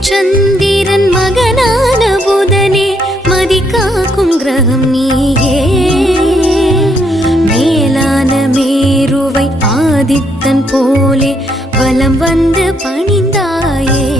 சந்திரன் மகனான புதனே மதிக்காக்கும் கிரகம் நீயே. மேலான மேருவை ஆதித்தன் போலே வலம் வந்து பணிந்தாயே.